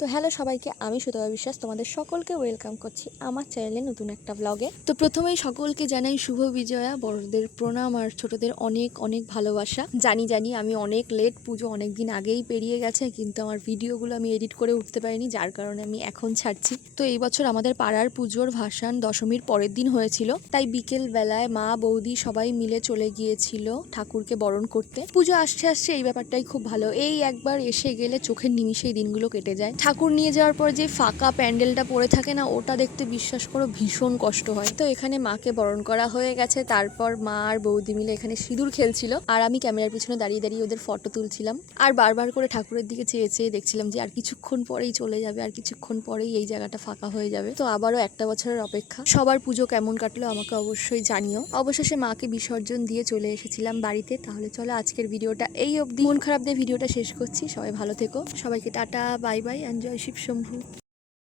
তো হ্যালো সবাইকে, আমি সুতপা বিশ্বাস তোমাদের সকলকে ওয়েলকাম করছি আমার চ্যানেলে নতুন একটা ব্লগে। তো প্রথমেই সকলকে জানাই শুভ বিজয়া, বড়দের প্রণাম আর ছোটদের অনেক অনেক ভালোবাসা। জানি আমি অনেক লেট, পুজো অনেক দিন আগেই পেরিয়ে গেছে, কিন্তু আমার ভিডিওগুলো আমি এডিট করে উঠতে পারিনি, যার কারণে আমি এখন ছাড়ছি। তো এই বছর আমাদের পাড়ার পুজোর ভাসান দশমীর পরের দিন হয়েছিল, তাই বিকেল বেলায় মা বৌদি সবাই মিলে চলে গিয়েছিল ঠাকুরকে বরণ করতে। পুজো আসছে এই ব্যাপারটাই খুব ভালো, এই একবার এসে গেলে চোখের নিমিষেই দিনগুলো কেটে যায়। ঠাকুর নিয়ে যাওয়ার পর যে ফাঁকা প্যান্ডেলটা পড়ে থাকে না, ওটা দেখতে বিশ্বাস করো ভীষণ কষ্ট হয়। তো এখানে মাকে বরণ করা হয়ে গেছে, তারপর মা আর বৌদি মিলে এখানে সিঁদুর খেলছিল, আর আমি ক্যামেরার পিছনে দাঁড়িয়ে দাঁড়িয়ে ওদের ফটো তুলছিলাম, আর বারবার করে ঠাকুরের দিকে চেয়ে চেয়ে দেখছিলাম যে আর কিছুক্ষণ পরেই চলে যাবে, আর কিছুক্ষণ পরেই এই জায়গাটা ফাঁকা হয়ে যাবে। তো আবারও একটা বছরের অপেক্ষা। সবার পুজো কেমন কাটলো আমাকে অবশ্যই জানিও। অবশেষে মাকে বিসর্জন দিয়ে চলে এসেছিলাম বাড়িতে। তাহলে চলো আজকের ভিডিওটা এই অবধি। মন খারাপ দিয়ে ভিডিওটা শেষ করছি। সবাই ভালো থেকো, সবাইকে tata, bye bye, enjoy Shiva Shambhu.